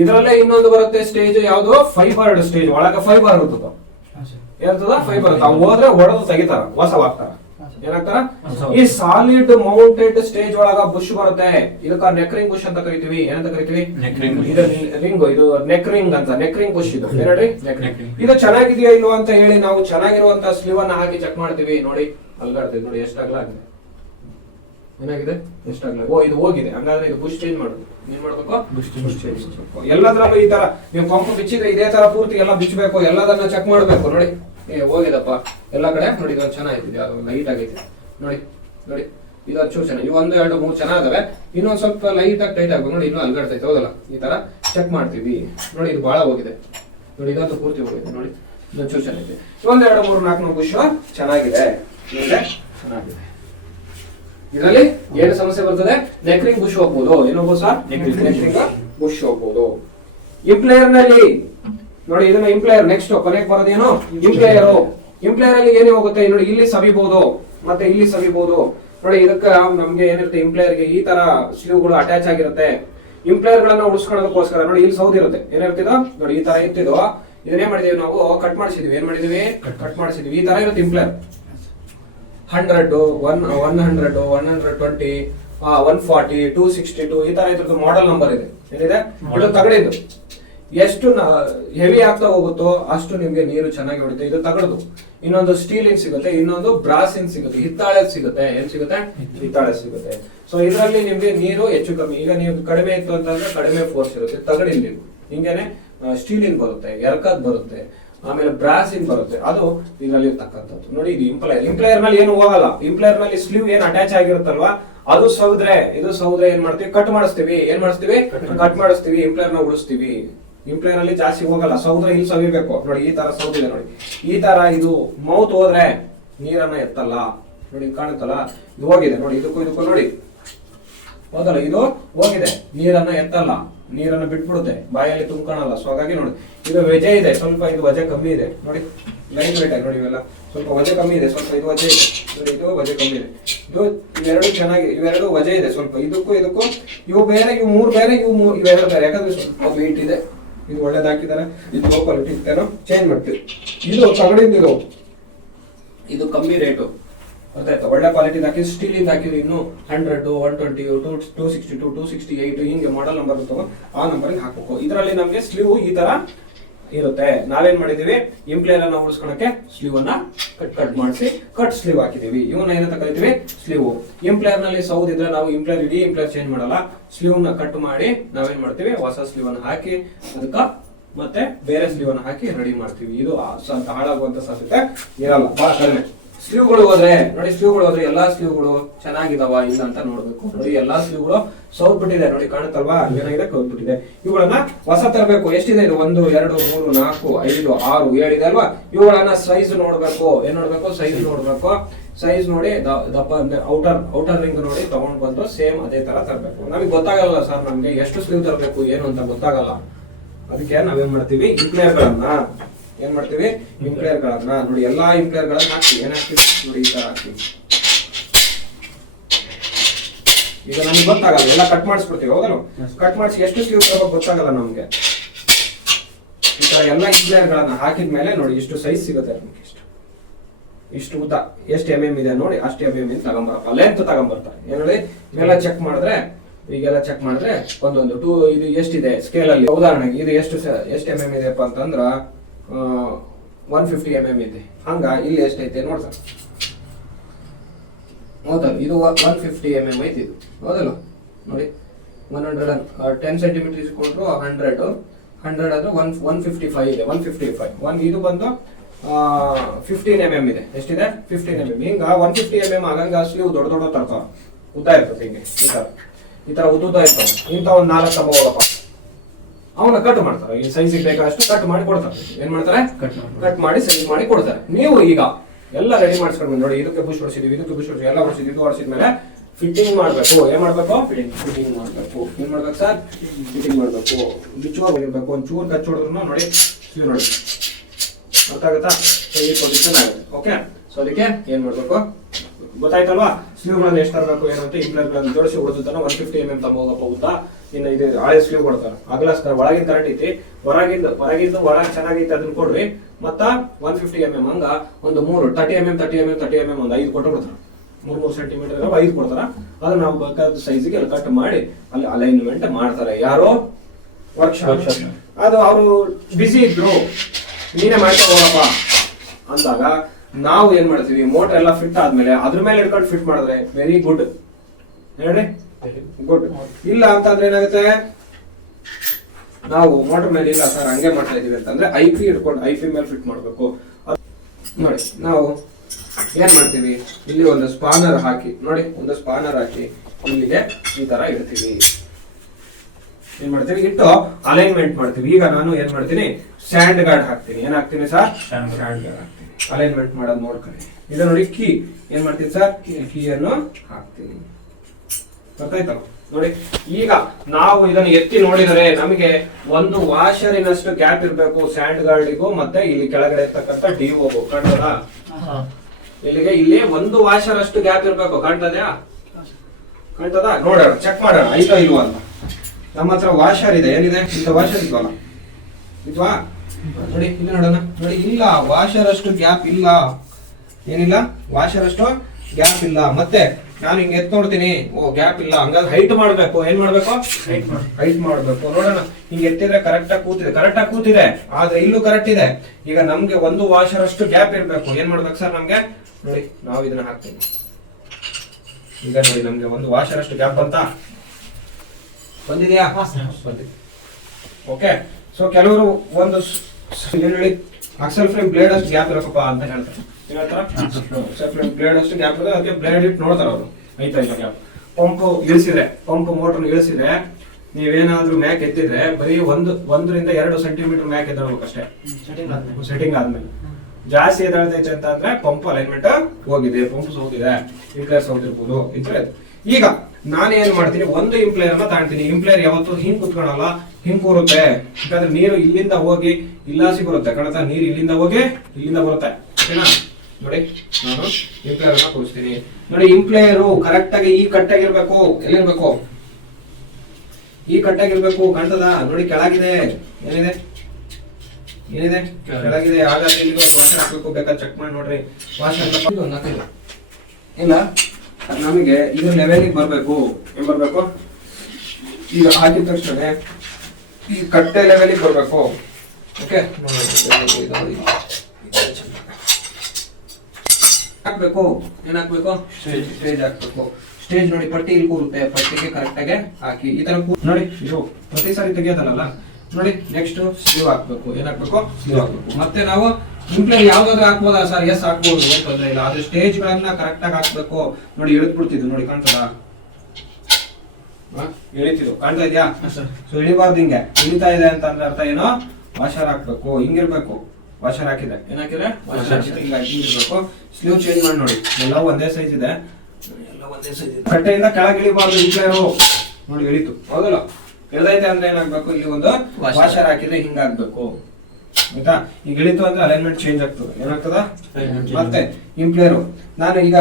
ಇದರಲ್ಲೇ ಇನ್ನೊಂದು ಬರುತ್ತೆ ಸ್ಟೇಜ್, ಯಾವುದು? ಫೈಬರ್ಡ್ ಸ್ಟೇಜ್. ಒಳಗೆ ಫೈಬರ್ ಇರ್ತದ. ಏರ್ತದ? ಫೈಬರ್. ಹೋದ್ರೆ ಹೊಡೆದು ತೆಗಿತಾರ, ಹೊಸವಾಗ್ತಾರ. ಏನಾಗ್ತಾರ? ಈ ಸಾಲಿಡ್ ಮೌಂಟೆಡ್ ಸ್ಟೇಜ್ ಒಳಗ ಬುಷ್ ಬರುತ್ತೆ. ಇದಕ್ಕ ನೆಕ್ ರಿಂಗ್ ಬುಷ್ ಅಂತ ಕರಿತೀವಿ. ಏನಂತ ಕರಿತೀವಿ? ಇದು ರಿಂಗ್. ಇದು ನೆಕ್ ರಿಂಗ್ ಅಂತ. ನೆಕ್ ರಿಂಗ್ ಬುಷ್ ಇದು. ಏನ್ರಿ? ಇದು ಚೆನ್ನಾಗಿದೆಯಾ ಇಲ್ವಾ ಅಂತ ಹೇಳಿ ನಾವು ಚೆನ್ನಾಗಿರುವಂತ ಸ್ಲೀವ್ ಅನ್ನ ಹಾಕಿ ಚೆಕ್ ಮಾಡ್ತೀವಿ. ನೋಡಿ, ಅಲ್ಗಾಡ್ತೀವಿ. ನೋಡಿ ಎಷ್ಟಾಗ್ಲ ಆಗಿದೆ. ಏನಾಗಿದೆ? ಎಷ್ಟಾಗ್ಲ? ಓ, ಇದು ಹೋಗಿದೆ. ಹಂಗಾದ್ರೆ ಇದು ಬುಷ್ ಚೇಂಜ್ ಮಾಡುದು. ಏನ್ ಮಾಡ್ಬೇಕು? Bush change. ಎಲ್ಲದ್ರಲ್ಲೂ ಈ ತರ ನೀವು ಪಂಪ್ ಬಿಚ್ಚಿದ್ರೆ ಇದೇ ತರ ಪೂರ್ತಿ ಎಲ್ಲ ಬಿಚ್ಚಬೇಕು, ಎಲ್ಲದನ್ನ ಚೆಕ್ ಮಾಡ್ಬೇಕು. ನೋಡಿ, ಹೋಗಿದಪ್ಪ ಎಲ್ಲ ಕಡೆ. ನೋಡಿ, ಇದು ಚೆನ್ನಾಗಿದೆ, ಲೈಟ್ ಆಗೈತೆ. ನೋಡಿ ನೋಡಿ, ಇದು ಒಂಚೂರು ಚೆನ್ನಾಗಿ. ಇವು 1 2 3 ಚೆನ್ನಾಗವೆ. ಇನ್ನೊಂದ್ ಸ್ವಲ್ಪ ಲೈಟ್ ಆಗಿ ಟೈಟ್ ಆಗ್ಬೇಕು. ನೋಡಿ, ಇನ್ನೂ ಅಲ್ಗಾಡ್ತೈತೆ. ಹೌದಲ್ಲ? ಈ ತರ ಚೆಕ್ ಮಾಡ್ತೀವಿ. ನೋಡಿ, ಇದು ಬಹಳ ಹೋಗಿದೆ. ನೋಡಿ, ಇದಂತೂ ಪೂರ್ತಿ ಹೋಗಿದೆ. ನೋಡಿ, ಇದೊಂಚೂರು ಚೆನ್ನಾಗಿದೆ. 1 2 3 4 5 ಬುಷ್ ಚೆನ್ನಾಗಿದೆ. ಚೆನ್ನಾಗಿದೆ. ಇದರಲ್ಲಿ ಏನು ಸಮಸ್ಯೆ ಬರ್ತದೆ? ನೆಕ್ ರಿಂಗ್ ಬುಷ್ ಹೋಗ್ಬೋದು. ಏನೋ ಸರ್? ನೆಕ್ ರಿಂಗ್ ಬುಷ್ ಹೋಗ್ಬೋದು. ಇಂಪ್ಲೇಯರ್ ನಲ್ಲಿ ನೋಡಿ, ಇದನ್ನ ಇಂಪ್ಲೇಯರ್. ನೆಕ್ಸ್ಟ್ ಕೊನೆಗೆ ಬರೋದೇನು? ಇಂಪ್ಲೇಯರ್. ಇಂಪ್ಲೇಯರ್ ಅಲ್ಲಿ ಏನೇ ಹೋಗುತ್ತೆ ನೋಡಿ, ಇಲ್ಲಿ ಸವಿಬಹುದು ಮತ್ತೆ ಇಲ್ಲಿ ಸವಿಬಹುದು. ನೋಡಿ, ಇದಕ್ಕ ನಮ್ಗೆ ಏನಿರುತ್ತೆ? ಇಂಪ್ಲೇಯರ್ ಗೆ ಈ ತರ ಸ್ಲೀವ್ಗಳು ಅಟ್ಯಾಚ್ ಆಗಿರುತ್ತೆ. ಇಂಪ್ಲೇಯರ್ ಗಳನ್ನ ಉಳಿಸ್ಕೊಳ್ಳೋದಕ್ಕೋಸ್ಕರ ನೋಡಿ, ಇಲ್ಲಿ ಸೌದ್ ಇರುತ್ತೆ. ಏನಿರ್ತಿದ ನೋಡಿ, ಈ ತರ ಇರ್ತಿದ್ವು. ಇದನ್ನೇ ಮಾಡಿದೀವಿ ನಾವು, ಕಟ್ ಮಾಡಿಸಿದ್ವಿ. ಏನ್ ಮಾಡಿದೀವಿ? ಕಟ್ ಮಾಡಿಸಿದ್ವಿ. ಈ ತರ ಇರುತ್ತೆ ಇಂಪ್ಲೇಯರ್. 100 100 120 140 262 ಈ ತರ ಇದ್ರದ್ದು ಮಾಡೆಲ್ ನಂಬರ್ ಇದೆ. ಏನಿದೆ? ಇದು ತಗಡಿದ್ದು. ಎಷ್ಟು ಹೆವಿ ಆಗ್ತಾ ಹೋಗುತ್ತೋ ಅಷ್ಟು ನಿಮ್ಗೆ ನೀರು ಚೆನ್ನಾಗಿ ಹೊಡಿತೆ. ಇದು ತಗಡದು. ಇನ್ನೊಂದು ಸ್ಟೀಲ್ ಇನ್ ಸಿಗುತ್ತೆ, ಇನ್ನೊಂದು ಬ್ರಾಸ್ ಇನ್ ಸಿಗುತ್ತೆ, ಹಿತ್ತಾಳೆ ಸಿಗುತ್ತೆ. ಏನ್ ಸಿಗುತ್ತೆ? ಹಿತ್ತಾಳೆ ಸಿಗುತ್ತೆ. ಸೊ ಇದರಲ್ಲಿ ನಿಮ್ಗೆ ನೀರು ಹೆಚ್ಚು ಕಮ್ಮಿ. ಈಗ ನೀವು ಕಡಿಮೆ ಇತ್ತು ಅಂತಂದ್ರೆ ಕಡಿಮೆ ಫೋರ್ಸ್ ಇರುತ್ತೆ. ತಗಡಿನ್ ಹಿಂಗೇನೆ ಸ್ಟೀಲ್ ಇನ್ ಬರುತ್ತೆ, ಎರಕದ್ ಬರುತ್ತೆ, ಆಮೇಲೆ ಬ್ರಾಸ್ ಇನ್ ಬರುತ್ತೆ. ಅದು ಇದರಲ್ಲಿ ಇರ್ತಕ್ಕಂಥದ್ದು. ನೋಡಿ, ಇದು ಇಂಪ್ಲೇಯರ್. ಇಂಪ್ಲೇಯರ್ ನಲ್ಲಿ ಏನು ಹೋಗಲ್ಲ. ಇಂಪ್ಲೇಯರ್ ನಲ್ಲಿ ಸ್ಲೀವ್ ಏನ್ ಅಟ್ಯಾಚ್ ಆಗಿರುತ್ತಲ್ವಾ, ಅದು ಸೌದ್ರೆ, ಇದು ಸೌದ್ರೆ ಏನ್ ಮಾಡ್ತೀವಿ? ಕಟ್ ಮಾಡಿಸ್ತೀವಿ. ಏನ್ ಮಾಡಿಸ್ತೀವಿ? ಕಟ್ ಮಾಡಿಸ್ತೀವಿ. ಇಂಪ್ಲೇಯರ್ ನ ಉಳಿಸ್ತೀವಿ. ಇಂಪ್ಲೇಯರ್ ಅಲ್ಲಿ ಜಾಸ್ತಿ ಹೋಗಲ್ಲ. ಸೌದ್ರೆ ಇಲ್ಲಿ ಸವಿಬೇಕು. ನೋಡಿ, ಈ ತರ ಸೌದಿದೆ. ನೋಡಿ, ಈ ತರ ಇದು ಮೌತ್ ಹೋದ್ರೆ ನೀರನ್ನ ಎತ್ತಲ್ಲ. ನೋಡಿ, ಕಾಣುತ್ತಲ್ಲ? ಇದು ಹೋಗಿದೆ. ನೋಡಿ, ಇದಕ್ಕೂ ನೋಡಿ, ಹೌದಲ್ಲ? ಇದು ಹೋಗಿದೆ, ನೀರನ್ನ ಎತ್ತಲ್ಲ, ನೀರನ್ನ ಬಿಟ್ಬಿಡುತ್ತೆ, ಬಾಯಲ್ಲಿ ತುಂಬ್ಕೊಳಲ್ಲ. ಸೊ ಹಾಗಾಗಿ ನೋಡಿ, ಇದು ವಜೆ ಇದೆ ಸ್ವಲ್ಪ. ಇದು ವಜೆ ಕಮ್ಮಿ ಇದೆ. ನೋಡಿ, ಲೈಟ್ ವೇಟ್ ಆಗಿ. ನೋಡಿ, ಇವೆಲ್ಲ ಸ್ವಲ್ಪ ವಜೆ ಕಮ್ಮಿ ಇದೆ. ಸ್ವಲ್ಪ ಇದು ವಜೆ ಇದೆ. ನೋಡಿ, ಇದು ವಜೆ ಕಮ್ಮಿ ಇದೆ. ಇವೆರಡು ಚೆನ್ನಾಗಿ, ಇವೆರಡು ವಜೆ ಇದೆ ಸ್ವಲ್ಪ. ಇದಕ್ಕೂ ಇವು ಬೇರೆ, ಇವು 3 ಬೇರೆ, ಇವೆರಡು ಬೇರೆ. ಯಾಕಂದ್ರೆ ಸ್ವಲ್ಪ ವೇಟ್ ಇದೆ. ಇದು ಒಳ್ಳೇದು ಹಾಕಿದ್ದಾರೆ. ಇದು ಲೋ ಕ್ವಾಲಿಟಿ ಇತ್ತೇನೋ, ಚೇಂಜ್ ಮಾಡ್ತೀವಿ. ಇದು ತಗಡಿಂದ ಇದು ಕಮ್ಮಿ ರೇಟು. ಗೊತ್ತಾಯ್ತಾ? ಒಳ್ಳೆ ಕ್ವಾಲಿಟಿ ಹಾಕಿ, ಸ್ಟೀಲ್ ಇಂದ ಹಾಕಿದ್ರು ಇನ್ನು 100 120 262 268 ಹಿಂಗೆ ಮಾಡೆಲ್ ನಂಬರ್ ಇರ್ತವೆ. ಆ ನಂಬರ್ಗೆ ಹಾಕಬೇಕು. ಇದರಲ್ಲಿ ನಮ್ಗೆ ಸ್ಲೀವ್ ಈ ತರ ಇರುತ್ತೆ. ನಾವೇನ್ ಮಾಡಿದೀವಿ? ಇಂಪ್ಲೇಯರ್ ಅನ್ನ ಉಳಿಸ್ಕೊಳಕ್ಕೆ ಸ್ಲೀವ್ ಅನ್ನ ಕಟ್ ಮಾಡಿಸಿ ಕಟ್ ಸ್ಲೀವ್ ಹಾಕಿದೀವಿ. ಇವನ್ನ ಏನಂತ ಕರಿತೀವಿ? ಸ್ಲೀವ್. ಇಂಪ್ಲೇಯರ್ ನಲ್ಲಿ ಸೌದ್ ಇದ್ರೆ ನಾವು ಇಂಪ್ಲೇಯರ್ ಇಡೀ ಇಂಪ್ಲೇಯರ್ ಚೇಂಜ್ ಮಾಡಲ್ಲ. ಸ್ಲೀವ್ ನ ಕಟ್ ಮಾಡಿ ನಾವೇನ್ ಮಾಡ್ತೀವಿ? ಹೊಸ ಸ್ಲೀವ್ ಅನ್ನ ಹಾಕಿ ಅದಕ್ಕ ಮತ್ತೆ ಬೇರೆ ಸ್ಲೀವ್ ಅನ್ನ ಹಾಕಿ ರೆಡಿ ಮಾಡ್ತೀವಿ. ಇದು ಹಾಳಾಗುವಂತ ಸಾಧ್ಯತೆ ಇರಲ್ಲ, ಬಹಳ ಕಡಿಮೆ. ಸ್ಲೀವ್ಗಳು ಹೋದ್ರೆ ನೋಡಿ, ಸ್ಲೀವ್ಗಳು ಹೋದ್ರೆ ಎಲ್ಲಾ ಸ್ಲೀವ್ಗಳು ಚೆನ್ನಾಗಿದಾವ ಇಲ್ಲ ಅಂತ ನೋಡ್ಬೇಕು. ನೋಡಿ, ಎಲ್ಲಾ ಸ್ಲೀವ್ಗಳು ಸೌದ್ ಬಿಟ್ಟಿದೆ. ನೋಡಿ, ಕಾಣುತ್ತಲ್ವಾ? ಏನಾಗಿದೆ? ಕೌದ್ಬಿಟ್ಟಿದೆ. ಇವುಗಳನ್ನ ಹೊಸ ತರಬೇಕು. ಎಷ್ಟಿದೆ ಇದು? 1 2 3 4 5 6 7 ಇದೆ ಅಲ್ವಾ? ಇವುಗಳನ್ನ ಸೈಜ್ ನೋಡ್ಬೇಕು. ಏನ್ ನೋಡ್ಬೇಕು? ಸೈಜ್ ನೋಡ್ಬೇಕು. ಸೈಜ್ ನೋಡಿ, ದಪ್ಪ ಔಟರ್ ರಿಂಗ್ ನೋಡಿ ತಗೊಂಡ್ ಬಂದು ಸೇಮ್ ಅದೇ ತರ ತರಬೇಕು. ನಮಗೆ ಗೊತ್ತಾಗಲ್ಲ ಸರ್, ನಮ್ಗೆ ಎಷ್ಟು ಸ್ಲೀವ್ ತರಬೇಕು ಏನು ಅಂತ ಗೊತ್ತಾಗಲ್ಲ. ಅದಕ್ಕೆ ನಾವೇನ್ ಮಾಡ್ತೀವಿ? ಇಂಪ್ಲೇಯರ್ ಗಳನ್ನ ನೋಡಿ, ಎಲ್ಲಾ ಇಂಪ್ಲೇಯರ್ ಗಳನ್ನ ಹಾಕಿ ಏನ್ ಹಾಕ್ತೀವಿ? ನೋಡಿ, ಈ ತರ ಹಾಕ್ತೀವಿ. ಈಗ ನಮ್ಗೆ ಗೊತ್ತಾಗಲ್ಲ, ಎಲ್ಲ ಕಟ್ ಮಾಡಿಸ್ಬಿಡ್ತೀವಿ ಹೌದಲ್ಲ. ಕಟ್ ಮಾಡಿಸಿ ಎಷ್ಟು ಸ್ಲೀವ್ ತಗೋಬೇಕು ಗೊತ್ತಾಗಲ್ಲ ನಮ್ಗೆ. ಈ ತರ ಎಲ್ಲ ಇಂಪ್ಲೇರ್ಗಳನ್ನ ಹಾಕಿದ್ಮೇಲೆ ನೋಡಿ ಇಷ್ಟು ಸೈಜ್ ಸಿಗುತ್ತೆ ನಮ್ಗೆ. ಇಷ್ಟು ಉದ್ದ ಎಷ್ಟು ಇದೆ ನೋಡಿ, ಅಷ್ಟು ಇದೆ ತಗೊಂಬರಪ್ಪ, ಲೆಂತ್ ತಗೊಂಬರ್ತಾರೆ. ಏನ್ ಇವೆಲ್ಲ ಚೆಕ್ ಮಾಡಿದ್ರೆ, ಈಗೆಲ್ಲ ಚೆಕ್ ಮಾಡಿದ್ರೆ ಒಂದೊಂದು ಇದು ಎಷ್ಟಿದೆ ಸ್ಕೇಲ್ ಅಲ್ಲಿ. ಉದಾಹರಣೆಗೆ ಇದು ಎಷ್ಟು ಇದೆಪ್ಪ ಅಂತಂದ್ರ 150 mm ಇದೆ. ಹಂಗ ಇಲ್ಲಿ ಎಷ್ಟೈತೆ ನೋಡ್ತಾರೆ, ಹೌದಲ್ಲ, ಇದು 150 mm ಐತಿ ಇದು, ಹೌದಲ್ಲ ನೋಡಿ. 110 cm ಇಸ್ಕೊಂಡ್ರು 100 ಆದ್ರೆ 155 ಇದೆ. 155 ಇದು ಬಂದು 15 mm ಇದೆ. ಎಷ್ಟಿದೆ? 15 mm. ಹಿಂಗ 150 mm ಆಗಂಗ ಸ್ಲೀವ್ ದೊಡ್ಡ ತರ್ತಾವ, ಉದ್ದ ಇರ್ತದೆ ಹಿಂಗೆ ಈ ತರ ಉದ್ದ ಇರ್ತಾವ. ಇಂತ ಒಂದ್ 4 ತಮ್ಮ ಹೋಗಪ್ಪ, ಅವನ್ನ ಕಟ್ ಮಾಡ್ತಾರೆ. ಈ ಸೈಜಿಗೆ ಬೇಕಾದಷ್ಟು ಕಟ್ ಮಾಡಿ ಕೊಡ್ತಾರೆ. ಏನ್ ಮಾಡ್ತಾರೆ? ಕಟ್ ಮಾಡಿ ಸೈಜ್ ಮಾಡಿ ಕೊಡ್ತಾರೆ. ನೀವು ಈಗ ಎಲ್ಲ ರೆಡಿ ಮಾಡಿಸ್ಕೊಂಡು ನೋಡಿ, ಇದಕ್ಕೆ ಬುಷ್ ಹೊಡಿಸಿದ್ವಿ, ಇದಕ್ಕೆ ಬುಷ್ ಹೊಡಿಸಿ, ಎಲ್ಲ ಹೊಡಿಸಿದ್ವಿ. ಇದು ಹೊಡಿಸಿದ್ಮೇಲೆ ಫಿಟ್ಟಿಂಗ್ ಮಾಡ್ಬೇಕು. ಏನ್ ಮಾಡ್ಬೇಕು? ಫಿಟ್ಟಿಂಗ್ ಮಾಡ್ಬೇಕು. ಏನ್ ಮಾಡ್ಬೇಕು ಸರ್? ಫಿಟ್ಟಿಂಗ್ ಮಾಡ್ಬೇಕು. ಬಿಚ್ಚುವಾಗಿ ಇರ್ಬೇಕು. ಒಂದ್ ಚೂರ್ ಕಚ್ಚಿ ಹೊಡೆದ್ರು ನೋಡಿ ಸ್ಲೀವ್ ನೋಡಿ ಅರ್ಥ ಆಗುತ್ತಾ? ಈ ಪೊಸಿಷನ್ ಆಗುತ್ತೆ. ಓಕೆ, ಸೊ ಅದಕ್ಕೆ ಏನ್ ಮಾಡ್ಬೇಕು ಗೊತ್ತಾಯ್ತಲ್ವಾ? ಸ್ಲೀವ್ಗಳನ್ನ ಎಷ್ಟು ತರಬೇಕು ಏನು ಅಂತ ಇಂಪ್ಲೇರ್ಗಳನ್ನ ಜೋಡಿಸಿ ಉಳಿದುತ್ತಾನ 150 mm ತಮ್ಮ ಹೋಗಪ್ಪ ಉದ್ದ. ಇನ್ನು ಇದು ಹಳೆ ಸ್ಲೀವ್ ಕೊಡ್ತಾರೆ. ಅಗಲ ಒಳಗಿನ ಕರೆಕ್ಟ್ ಐತಿ, ಹೊರಗಿಂದ ಒಳಗೆ ಚೆನ್ನಾಗೈತಿ ಅದನ್ನ ಕೊಡ್ರಿ. ಮತ್ತ 150 mm ಹಂಗ ಒಂದು 30 mm ಒಂದು 5 ಕೊಟ್ಟು ಬಿಡ್ತಾರೆ. 3 ಸೆಂಟಿಮೀಟರ್ 5 ಕೊಡ್ತಾರ. ಅದನ್ನ ನಾವು ಬೇಕಾದ ಸೈಜ್ಗೆ ಕಟ್ ಮಾಡಿ ಅಲ್ಲಿ ಅಲೈನ್ಮೆಂಟ್ ಮಾಡ್ತಾರೆ. ಯಾರೋ ವರ್ಕ್ಶಾಪ್. ಅದು ಅವರು ಬಿಸಿ ಇದ್ರು, ನೀನೇ ಮಾಡ್ತಾ ಹೋಗಪ್ಪ ಅಂದಾಗ ನಾವು ಏನ್ ಮಾಡ್ತೀವಿ, ಮೋಟರ್ ಎಲ್ಲ ಫಿಟ್ ಆದ್ಮೇಲೆ ಅದ್ರ ಮೇಲೆ ಹಿಡ್ಕೊಂಡು ಫಿಟ್ ಮಾಡಿದ್ರೆ ವೆರಿ ಗುಡ್. ಹೇಳಿ ಗುಡ್. ಇಲ್ಲ ಅಂತಂದ್ರೆ ಏನಾಗುತ್ತೆ, ನಾವು ಮೋಟರ್ ಮೇಲೆ ಇಲ್ಲ ಸರ್ ಹಂಗೆ ಮಾಡ್ತಾ ಇದೀವಿ ಅಂತಂದ್ರೆ IP ಹಿಡ್ಕೊಂಡು IP ಮೇಲೆ ಫಿಟ್ ಮಾಡ್ಬೇಕು. ನೋಡಿ ನಾವು ಏನ್ ಮಾಡ್ತೀವಿ, ಇಲ್ಲಿ ಒಂದು ಸ್ಪಾನರ್ ಹಾಕಿ ನೋಡಿ, ಒಂದು ಸ್ಪಾನರ್ ಹಾಕಿ ಇಲ್ಲಿಗೆ ಈ ತರ ಇಡ್ತೀವಿ. ಏನ್ ಮಾಡ್ತೀವಿ, ಇಟ್ಟು ಅಲೈನ್ಮೆಂಟ್ ಮಾಡ್ತೀವಿ. ಈಗ ನಾನು ಏನ್ ಮಾಡ್ತೀನಿ, ಸ್ಟ್ಯಾಂಡ್ ಗಾರ್ಡ್ ಹಾಕ್ತೀನಿ. ಏನ್ ಹಾಕ್ತೀನಿ ಸರ್? ಸ್ಟ್ಯಾಂಡ್ ಗಾರ್ಡ್ ಹಾಕ್ತೀನಿ. ಅಲೈನ್ಮೆಂಟ್ ಮಾಡೋದು ನೋಡ್ಕೊಳ್ಳಿ. ಇದು ನೋಡಿ ಕೀ ಏನ್ ಮಾಡ್ತೀನಿ ಸರ್, ಕೀಯನ್ನು ಹಾಕ್ತೀನಿ. ಗೊತ್ತಾಯ್ತಲ್ಲ ನೋಡಿ. ಈಗ ನಾವು ಇದನ್ನು ಎತ್ತಿ ನೋಡಿದರೆ ನಮಗೆ ಒಂದು ವಾಷರಿನಷ್ಟು ಗ್ಯಾಪ್ ಇರಬೇಕು ಸ್ಟ್ಯಾಂಡ್ ಗಾರ್ಡಿಗೂ ಮತ್ತೆ ಇಲ್ಲಿ ಕೆಳಗಡೆ ಇರ್ತಕ್ಕಂಥ ಡಿಒಗೂ. ಕಾಣ್ತದ? ಇಲ್ಲಿಗೆ ಇಲ್ಲಿ ಒಂದು ವಾಷರ್ ಅಷ್ಟು ಗ್ಯಾಪ್ ಇರ್ಬೇಕು. ಕಾಣ್ತದ್ಯಾ? ಕಾಣ್ತದ? ನೋಡೋಣ, ಚೆಕ್ ಮಾಡೋಣ ಆಯ್ತಾ ಇಲ್ವಾ ಅಂತ. ನಮ್ಮ ಹತ್ರ ವಾಷರ್ ಇದೆ. ಏನಿದೆ? ಇಂಥ ವಾಷರ್ ಇಲ್ವಲ್ಲ, ಇದ್ವಾ? ನೋಡಿ ಇಲ್ಲಿ ನೋಡೋಣ. ನೋಡಿ ಇಲ್ಲ, ವಾಷರ್ ಅಷ್ಟು ಗ್ಯಾಪ್ ಇಲ್ಲ. ಏನಿಲ್ಲ, ವಾಷರ್ ಅಷ್ಟು ಗ್ಯಾಪ್ ಇಲ್ಲ. ಮತ್ತೆ ನಾನು ಹಿಂಗೆ ಎತ್ ನೋಡ್ತೀನಿ, ಓ ಗ್ಯಾಪ್ ಇಲ್ಲ. ಹಂಗಾದ್ರೆ ಹೈಟ್ ಮಾಡ್ಬೇಕು. ಏನ್ ಮಾಡ್ಬೇಕು? ಹೈಟ್ ಮಾಡ್ಬೇಕು. ನೋಡೋಣ, ಹಿಂಗೆ ಎತ್ತಿದ್ರೆ ಕರೆಕ್ಟ್ ಆಗಿ ಕೂತಿದೆ. ಆದ್ರೆ ಇಲ್ಲೂ ಕರೆಕ್ಟ್ ಇದೆ. ಈಗ ನಮ್ಗೆ ಒಂದು ವಾಷರ್ ಅಷ್ಟು ಗ್ಯಾಪ್ ಇರ್ಬೇಕು. ಏನ್ ಮಾಡ್ಬೇಕು ಸರ್ ನಮ್ಗೆ? ನೋಡಿ ನಾವು ಇದನ್ನ ಹಾಕ್ತೀವಿ. ಈಗ ನೋಡಿ ನಮ್ಗೆ ಒಂದು ವಾಷರ್ ಅಷ್ಟು ಗ್ಯಾಪ್ ಬಂದಿದ್ಯಾ? ಬಂದಿದೆ. ಓಕೆ, ಸೊ ಕೆಲವರು ಒಂದು ಹೇಳಿ ಅಕ್ಸಲ್ ಫ್ರೇಮ್ ಬ್ಲೇಡ್ ಅಷ್ಟು ಗ್ಯಾಪ್ ಇರಬೇಕಪ್ಪ ಅಂತ ಹೇಳ್ತಾರೆ. ಅಕ್ಸಲ್ ಫ್ರೇಮ್ ಬ್ಲೇಡ್ ಅಷ್ಟು ಗ್ಯಾಪ್ ಇರೋದು, ಅದಕ್ಕೆ ಬ್ಲೇಡ್ ಇಟ್ಟು ನೋಡ್ತಾರೆ ಅವರು. ಐತಾ ಇಲ್ಲ ಗ್ಯಾಪ್. ಪಂಪ್ ಮೋಟರ್ ಇಳಿಸಿದ್ರೆ ನೀವೇನಾದ್ರೂ ಮ್ಯಾಕ್ ಎತ್ತಿದ್ರೆ ಬರೀ 1-2 ಸೆಂಟಿಮೀಟರ್ ಮ್ಯಾಕ್ ಎದ್ದೇಳ್ಬೇಕು ಅಷ್ಟೇ. ಸೆಟ್ಟಿಂಗ್ ಆದ್ಮೇಲೆ ಜಾಸ್ತಿ ಎದ್ದೇಳ್ತೈತೆ ಅಂತ ಅಂದ್ರೆ ಪಂಪ್ ಅಲೈನ್ಮೆಂಟ್ ಹೋಗಿದೆ, ಪಂಪ್ ಸೌದಿದೆ, ಇಂಪ್ಲೇರ್ ಸೌದಿರ್ಬೋದು ಅಂತ. ಈಗ ನಾನೇನ್ ಮಾಡ್ತೀನಿ, ಒಂದು ಇಂಪ್ಲೇರ್ ಅನ್ನ ತಗೊಂತೀನಿ. ಇಂಪ್ಲೇರ್ ಯಾವತ್ತು ಹಿಂಗ್ ಕುತ್ಕೊಳಲ್ಲ, ಹಿಂಗ್ ಕೂರುತ್ತೆ. ಯಾಕಂದ್ರೆ ನೀರು ಇಲ್ಲಿಂದ ಹೋಗಿ ಇಲ್ಲ ಸಿಗುರುತ್ತೆ. ಕಣತ ನೀರು ಇಲ್ಲಿಂದ ಹೋಗಿ ಇಲ್ಲಿಂದ ಬರುತ್ತೆ. ಓಕೆನಾ? ನೋಡಿ ನಾನು ಇಂಪ್ಲೇರ್ ಅನ್ನ ಕೂರಿಸ್ತೀನಿ. ನೋಡಿ ಇಂಪ್ಲೇರು ಕರೆಕ್ಟ್ ಆಗಿ ಈ ಕಟ್ಟಾಗಿರ್ಬೇಕು. ಎಲ್ಲಿರ್ಬೇಕು? ಈ ಕಟ್ಟಾಗಿರ್ಬೇಕು. ಕಾಣ್ತದ? ನೋಡಿ ಕೆಳಗಿದೆ. ಏನಿದೆ? ಕೆಳಗಿದೆ. ಹಾಗಾಗಿ ಇಲ್ಲಿಗೆ ಒಂದು ವಾಷರ್ ಹಾಕ್ಬೇಕು. ಬೇಕಾದ್ರೆ ಚೆಕ್ ಮಾಡಿ ನೋಡ್ರಿ. ವಾಷರ್ ಇಲ್ಲ, ನಮಗೆ ಇದು ಲೆವೆಲಿಗೆ ಬರ್ಬೇಕು. ಏನ್ ಬರ್ಬೇಕು? ಈಗ ಹಾಕಿದ ತಕ್ಷಣ ಈ ಕಟ್ಟೆ ಲೆವೆಲಿಗೆ ಬರ್ಬೇಕು. ಓಕೆ, ಹಾಕ್ಬೇಕು. ಏನ್ ಹಾಕ್ಬೇಕು? ಸ್ಟೇಜ್ ಹಾಕ್ಬೇಕು. ಸ್ಟೇಜ್ ನೋಡಿ, ಪಟ್ಟಿ ಇಲ್ಲಿ ಕೂರುತ್ತೆ. ಪಟ್ಟಿಗೆ ಕರೆಕ್ಟ್ ಆಗಿ ಹಾಕಿ ಈ ತರ ನೋಡಿ. ಇದು ಪ್ರತಿ ಸಾರಿ ತೆಗಿಯೋದಲ್ಲ ನೋಡಿ. ನೆಕ್ಸ್ಟ್ ಸ್ಲೀವ್ ಹಾಕ್ಬೇಕು. ಏನ್ ಹಾಕ್ಬೇಕು? ಸ್ಲೀವ್ ಹಾಕ್ಬೇಕು. ಮತ್ತೆ ನಾವು ಇಂಪ್ಲೇರ್ ಯಾವ್ದಾದ್ರು ಹಾಕ್ಬೋದಾ ಸರ್? ಎಸ್ ಹಾಕ್ಬೋದು, ಏನ್ ತೊಂದ್ರೆ ಇಲ್ಲ. ಆದ್ರೆ ಸ್ಟೇಜ್ ಗಳನ್ನ ಕರೆಕ್ಟ್ ಆಗಿ ಹಾಕ್ಬೇಕು. ನೋಡಿ ಇಳಿದ್ ಬಿಡ್ತಿದ್ದು ನೋಡಿ, ಕಾಣ್ತದ? ಇಳಿತಿದ್ದು ಕಾಣ್ತಾ ಇದೆಯಾ? ಸೊ ಇಳಿಬಾರ್ದು. ಹಿಂಗೆ ಇಳಿತಾ ಇದೆ ಅಂತ ಅಂದ್ರೆ ಅರ್ಥ ಏನು? ವಾಷರ್ ಹಾಕ್ಬೇಕು. ಹಿಂಗಿರ್ಬೇಕು. ವಾಷರ್ ಹಾಕಿದೆ. ಏನ್ ಹಾಕಿದ್ರೆ? ವಾಷರ್ ಹಾಕಿದ್ರೆ ಹಿಂಗಿರ್ಬೇಕು. ಸ್ಲೀವ್ ಚೇಂಜ್ ಮಾಡಿ ನೋಡಿ. ಎಲ್ಲ ಒಂದೇ ಸೈಜ್ ಇದೆ. ಕಟ್ಟೆಯಿಂದ ಕೆಳಗೆ ಇಳಿಬಾರ್ದು. ಇಂಪ್ಲೇರು ನೋಡಿ ಇಳಿತು, ಹೌದಲ್ಲ? ಇಳ್ದೈತೆ ಅಂದ್ರೆ ಏನಾಗ್ಬೇಕು? ಇಲ್ಲಿ ಒಂದು ವಾಷರ್ ಹಾಕಿದ್ರೆ ಹಿಂಗಾಗ್ಬೇಕು. ಆಯ್ತಾ. ಈಗ ಇಳಿತು ಅಂದ್ರೆ ಅಲೈನ್ಮೆಂಟ್ ಚೇಂಜ್ ಆಗ್ತದೆ, ಏನಾಗ್ತದ ಮತ್ತೆ ಇಂಪ್ಲೇರು. ನಾನು ಈಗ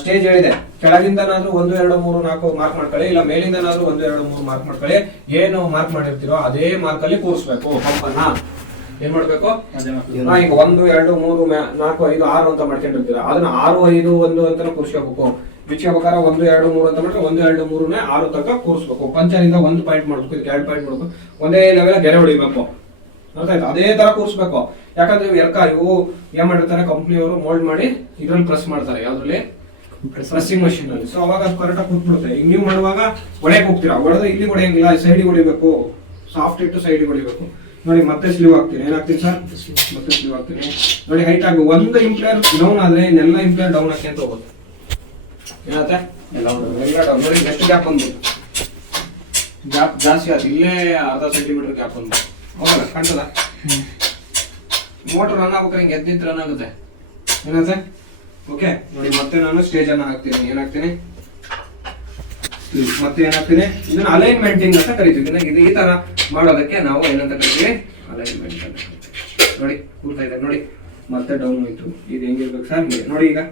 ಸ್ಟೇಜ್ ಹೇಳಿದೆ, ಕೆಳಗಿಂದನಾದ್ರೂ 1 2 3 4 ಮಾರ್ಕ್ ಮಾಡ್ಕೊಳ್ಳಿ, ಇಲ್ಲ ಮೇಲಿಂದನಾದ್ರೂ 1 2 3 ಮಾರ್ಕ್ ಮಾಡ್ಕೊಳ್ಳಿ. ಏನು ಮಾರ್ಕ್ ಮಾಡಿರ್ತೀರೋ ಅದೇ ಮಾರ್ಕ್ ಅಲ್ಲಿ ಕೂರಿಸ್ಬೇಕು ಪಂಪನ್ನ. ಏನ್ ಮಾಡ್ಬೇಕು, ಈಗ 1 2 3 4 5 6 ಅಂತ ಮಾಡ್ಕೊಂಡಿರ್ತೀರ, ಅದನ್ನ 6 5 1 ಅಂತ ಕೂರಿಸ್ಕೋಬೇಕು. ಬಿಚ್ಕೋಬೇಕಾದ್ರೆ 1 2 3 ಅಂತ ಮಾಡಿದ್ರೆ 1 2 3 6 ತನಕ ಕೂರಿಸ್ಬೇಕು. ಪಂಚರಿಂದ 1 ಪಾಯಿಂಟ್ ಮಾಡ್ಬೇಕು, ಇದಕ್ಕೆ 2 ಪಾಯಿಂಟ್ ಮಾಡ್ಬೇಕು, ಒಂದೇ ಲೆವೆಲ್ ಗೆರೆ ಹೊಡಿಬೇಕು. ಗೊತ್ತಾಯ್ತು, ಅದೇ ತರ ಕೂರಿಸ್ಬೇಕು. ಯಾಕಂದ್ರೆ ಇವು ಏನ್ ಮಾಡಿರ್ತಾರೆ ಕಂಪ್ನಿಯವರು ಮೋಲ್ಡ್ ಮಾಡಿ ಇದ್ರಲ್ಲಿ ಪ್ರೆಸ್ ಮಾಡ್ತಾರೆ, ಯಾವ್ದ್ರಲ್ಲಿ ಪ್ರೆಸ್ಸಿಂಗ್ ಮಷೀನ್ ಅಲ್ಲಿ. ಸೊ ಅವಾಗ ಅದು ಕರೆಕ್ಟ್ ಆಗಿ ಕೂತ್ಬಿಡುತ್ತೆ. ಈಗ ನೀವು ಮಾಡುವಾಗ ಒಡೆಯಕ್ಕೆ ಹೋಗ್ತೀರಾ, ಹೊಡೆದ್ರೆ ಇಲ್ಲಿ ಹೊಡೆಯಂಗಿಲ್ಲ, ಸೈಡಿಗೆ ಹೊಡಿಬೇಕು, ಸಾಫ್ಟ್ ಇಟ್ಟು ಸೈಡಿಗೆ ಹೊಡಿಬೇಕು. ನೋಡಿ ಮತ್ತೆ ಸ್ಲೀವ್ ಹಾಕ್ತೀನಿ, ಏನಾಗ್ತೀನಿ ಸರ್, ಮತ್ತೆ ಸ್ಲೀವ್ ಹಾಕ್ತೀನಿ. ನೋಡಿ ಹೈಟ್ ಆಗಿ ಒಂದು ಇಂಪ್ಲೇರ್ ಡೌನ್ ಆದ್ರೆ ಇನ್ನೆಲ್ಲ ಇಂಪ್ಲೇರ್ ಡೌನ್ ಹಾಕಿ ಅಂತ ಹೋಗುತ್ತೆ. ಏನಾಗುತ್ತೆ ಎಲ್ಲ ಡೌನ್. ನೋಡಿ ಎಷ್ಟು ಗ್ಯಾಪ್ ಬಂದು, ಗ್ಯಾಪ್ ಜಾಸ್ತಿ ಆಯ್ತು, ಇಲ್ಲೇ ಅರ್ಧ ಸೆಂಟಿಮೀಟರ್ ಗ್ಯಾಪ್ ಬಂದು ಹೋಗಲ್ಲ, ಕಾಣ್ತದ. ಮೋಟರ್ ರನ್ ಆಗ್ಬೇಕಾದ್ರೆ ಹಿಂಗೆ ಎದ್ದಿದ್ದು ರನ್ ಆಗುತ್ತೆ, ಏನಾಗುತ್ತೆ. ಓಕೆ ನೋಡಿ ಮತ್ತೆ ನಾನು ಸ್ಟೇಜ್ ಅನ್ನ ಹಾಕ್ತೀನಿ, ಏನಾಗ್ತೀನಿ ಮತ್ತೆ ಏನಾಗ್ತೀನಿ, ಇದನ್ನ ಅಲೈನ್ಮೆಂಟಿಂಗ್ ಅಂತ ಕರಿತೀವಿ. ಇದು ಈ ತರ ಮಾಡೋದಕ್ಕೆ ನಾವು ಏನಂತ ಕರಿತೀವಿ, ಅಲೈನ್ಮೆಂಟ್ ಅಂತ ಕರಿತೀವಿ. ನೋಡಿ ಕೂರ್ತಾ ಇದೆ ನೋಡಿ, ಮತ್ತೆ ಡೌನ್ ಹೋಯ್ತು. ಇದು ಹೆಂಗಿರ್ಬೇಕು ಸರ್, ನೋಡಿ ಈಗ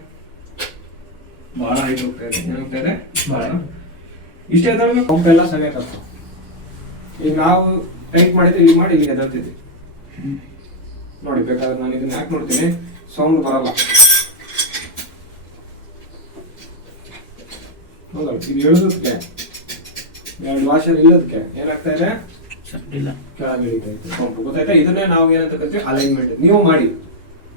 ಬಹಳ ಹೈಟ್ ಹೋಗ್ತಾ ಇದೆ, ಏನಾಗ್ತಾ ಇದೆ ಬಹಳ. ಇಷ್ಟೇ ಪಂಪ್ ಎಲ್ಲ ಸರಿಯಾಗಿ. ಈಗ ನಾವು ಟೈಟ್ ಮಾಡಿದ್ರೆ ಇಲ್ಲಿ ಮಾಡಿ ಇಲ್ಲಿ ಎದರ್ತಿದ್ವಿ ನೋಡಿ. ಬೇಕಾದ್ರೆ ನಾನು ಇದನ್ನ ಯಾಕೆ ನೋಡ್ತೀನಿ, ಸೌಂಡ್ ಬರಲ್ಲ. ಹೌದಾ, ಇದು ಎಳೆದಕ್ಕೆ 2 ವಾಷರ್ ಇಲ್ಲದಕ್ಕೆ ಏನಾಗ್ತಾ ಇದೆ, ಕೆಳಗೆ ಇಳಿತಾ ಇದೆ ಪಂಪ್. ಗೊತ್ತಾಯ್ತಾ, ಇದನ್ನೇ ನಾವು ಏನಂತ ಕರಿತೀವಿ ಅಲೈನ್ಮೆಂಟ್. ನೀವು ಮಾಡಿ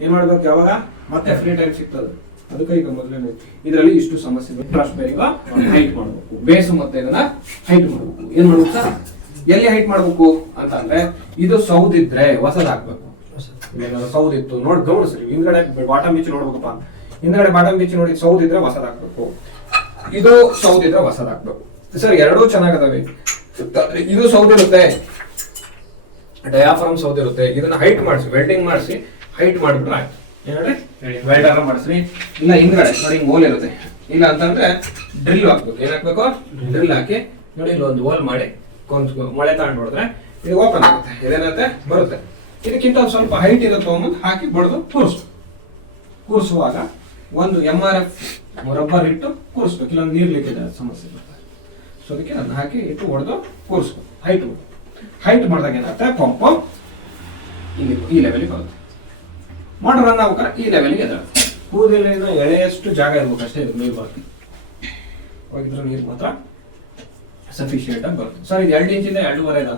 ಏನ್ ಮಾಡ್ಬೇಕು, ಯಾವಾಗ ಮತ್ತೆ ಫ್ರೀ ಟೈಮ್ ಸಿಗ್ತದೆ ಅದಕ್ಕೆ. ಈಗ ಮೊದಲನೇ ಇದರಲ್ಲಿ ಇಷ್ಟು ಸಮಸ್ಯೆ. ಟ್ರಾನ್ಸ್ಫರ್ ಹೈಟ್ ಮಾಡಬೇಕು, ಬೇಸು ಮತ್ತೆ ಇದನ್ನ ಹೈಟ್ ಮಾಡಬೇಕು. ಏನ್ ಮಾಡ್ಬೇಕು ಸರ್, ಎಲ್ಲಿ ಹೈಟ್ ಮಾಡ್ಬೇಕು ಅಂತಂದ್ರೆ, ಇದು ಸೌದಿದ್ರೆ ಹೊಸದ್ ಹಾಕ್ಬೇಕು. ಸೌದಿತ್ತು ನೋಡಿ ಗಮನಿಸ್ರಿ, ಹಿಂದ್ಗಡೆ ಬಾಟಮ್ ಬೀಚ್ ನೋಡ್ಬೇಕಪ್ಪ, ಹಿಂದ್ಗಡೆ ಬಾಟಮ್ ಬೀಚ್ ನೋಡಿ ಸೌದಿದ್ರೆ ಹೊಸದ್ ಹಾಕ್ಬೇಕು, ಇದು ಸೌದಿದ್ರೆ ಹೊಸದ್ ಹಾಕ್ಬೇಕು. ಸರ್ ಎರಡೂ ಚೆನ್ನಾಗದವೆ. ಇದು ಸೌದಿರುತ್ತೆ, ಡಯಾಫ್ರಮ್ ಸೌದಿರುತ್ತೆ, ಇದನ್ನ ಹೈಟ್ ಮಾಡಿಸಿ, ವೆಲ್ಡಿಂಗ್ ಮಾಡಿಸಿ ಹೈಟ್ ಮಾಡಿಬಿಟ್ರೆ ಆಯ್ತು. ಏನ್ರಿ ವೆಲ್ಡರ್ ಮಾಡಿಸ್ರಿ. ಇಲ್ಲ ಹಿಂದ್ಗಡೆ ನೋಡಿ ಹಿಂಗ್ ಹೋಲ್ ಇರುತ್ತೆ, ಇಲ್ಲ ಅಂತಂದ್ರೆ ಡ್ರಿಲ್ ಹಾಕ್ಬೇಕು. ಏನ್ ಹಾಕ್ಬೇಕು, ಡ್ರಿಲ್ ಹಾಕಿ ನೋಡಿ ಇಲ್ಲಿ ಒಂದು ಹೋಲ್ ಮಾಡಿ ಮೊಳೆ ತಗೊಂಡು ಹೊಡೆದ್ರೆ ಇದು ಓಪನ್ ಆಗುತ್ತೆ, ಇದೇನತ್ತೆ ಬರುತ್ತೆ. ಇದಕ್ಕಿಂತ ಸ್ವಲ್ಪ ಹೈಟ್ ಇರೋ ತಗೊಂಬಂದು ಹಾಕಿ ಬಡ್ದು ಕೂರಿಸುವಾಗ ಒಂದು MRF ರಬ್ಬರ್ ಇಟ್ಟು ಕೂರಿಸ್ಬೇಕು, ಇಲ್ಲ ನೀರು ಲೀಕೇಜ್ ಸಮಸ್ಯೆ ಬರ್ತದೆ. ಸೊ ಅದಕ್ಕೆ ಅದನ್ನ ಹಾಕಿ ಇಟ್ಟು ಹೊಡೆದು ಕೂರಿಸ್ಬೇಕು. ಹೈಟ್ ಮಾಡಿದಾಗ ಏನಾಗುತ್ತೆ, ಪಂಪ್ ಇಲ್ಲಿ ಈ ಲೆವೆಲ್ಗೆ ಬರುತ್ತೆ. ಮೋಟರ್ ರನ್ ಆಗ್ಬೇಕಾದ್ರೆ ಈ ಲೆವೆಲ್ಗೆ ಎದುರುತ್ತೆ. ಕೂದಲಿನ ಎಳೆಯಷ್ಟು ಜಾಗ ಇರ್ಬೇಕು ಅಷ್ಟೇ, ಇದು ನೀರು ಬರುತ್ತೆ. ಹೋಗಿದ್ರೆ ನೀರು ಮಾತ್ರ ಸಫಿಶಿಯಂಟ್ ಆಗಿ ಬರುತ್ತೆ. ಸರ್ ಇದು 2 ಇಂಚಿಂದ 2.5 ಇದೆ,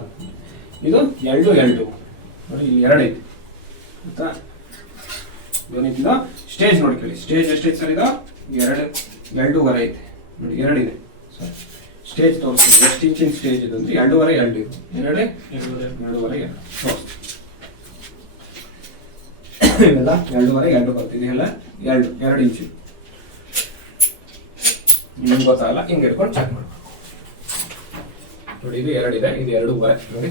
ಇದು 2 ನೋಡಿ ಇಲ್ಲಿ 2 ಐತಿ ಆಯ್ತಾ. ಏನಿಲ್ಲ ಸ್ಟೇಜ್ ನೋಡ್ಕೊಳ್ಳಿ, ಸ್ಟೇಜ್ ಎಷ್ಟೈತೆ ಸರ್, ಇದು 2.5 ಐತೆ ನೋಡಿ, 2 ಇದೆ. ಸರ್ ಸ್ಟೇಜ್ ತೋರಿಸ್ತೀನಿ, ಎಷ್ಟು ಇಂಚಿನ ಸ್ಟೇಜ್ ಇದು ಅಂದ್ರೆ 2.5 ಇದು ಏನೇಳಿ 2.5 ಇವೆಲ್ಲ 2.5 ಬರ್ತೀನಿ ಎಲ್ಲ 2 ಇಂಚು. ನಿಮ್ಗೆ ಗೊತ್ತಾಗಲ್ಲ, ಹಿಂಗೆ ಹಿಡ್ಕೊಂಡು ಚೆಕ್ ಮಾಡ್ಬೇಕು ನೋಡಿ. ಇದು 2 ಇದೆ, ಇದು 2.5 ನೋಡಿ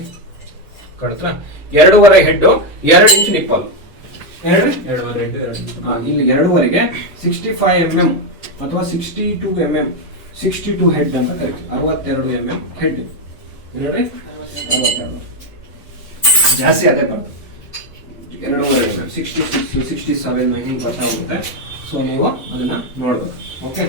ಕಡ್ತ್ರ. 2.5 ಹೆಡ್, 2 ಇಂಚು ನಿಪ್ಪಲ್. 2.5 ಇಲ್ಲಿ 2.5ಗೆ 65 mm ಅಥವಾ 62 mm, 62 ಹೆಡ್ ಅಂತ ಕರಿತೀವಿ. 62 mm ಹೆಡ್ ನೋಡಿ, 62 ಜಾಸ್ತಿ ಅದೇ ಬರ್ತದೆ. 2.5 66 67 ಹಿಂಗೆ ಬರ್ತಾ ಹೋಗುತ್ತೆ. ಸೊ ನೀವು ಅದನ್ನ ನೋಡ್ಬೇಕು. ಓಕೆ.